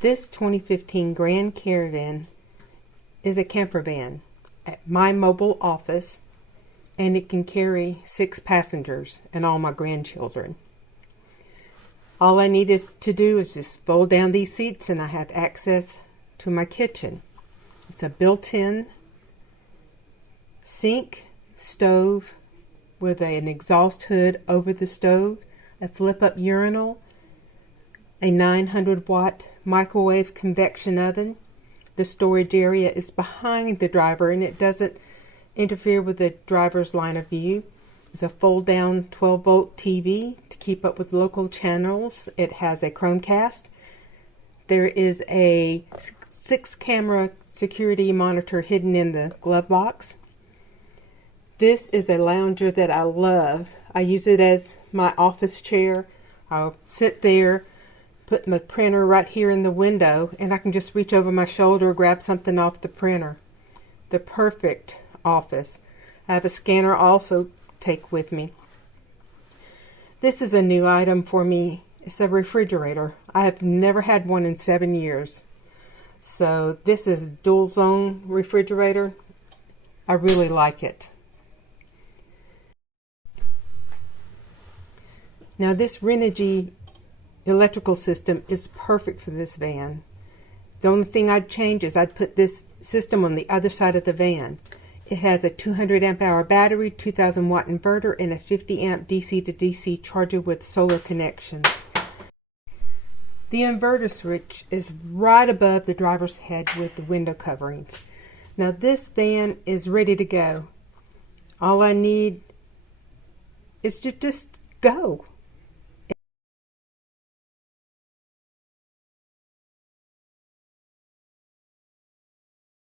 This 2015 Grand Caravan is a camper van at my mobile office, and it can carry 6 passengers and all my grandchildren. All I needed to do is just fold down these seats and I have access to my kitchen. It's a built-in sink, stove with an exhaust hood over the stove, a flip-up urinal, a 900-watt microwave convection oven. The storage area is behind the driver and it doesn't interfere with the driver's line of view. It's a fold-down 12-volt TV to keep up with local channels. It has a Chromecast. There is a 6-camera security monitor hidden in the glove box. This is a lounger that I love. I use it as my office chair. I'll sit there, put my printer right here in the window, and I can just reach over my shoulder, grab something off the printer. The perfect office. I have a scanner also take with me. This is a new item for me. It's a refrigerator. I have never had one in 7 years. So this is a dual zone refrigerator. I really like it. Now this Renogy electrical system is perfect for this van. The only thing I'd change is I'd put this system on the other side of the van. It has a 200 amp hour battery, 2000 watt inverter, and a 50 amp DC to DC charger with solar connections. The inverter switch is right above the driver's head with the window coverings. Now this van is ready to go. All I need is to just go.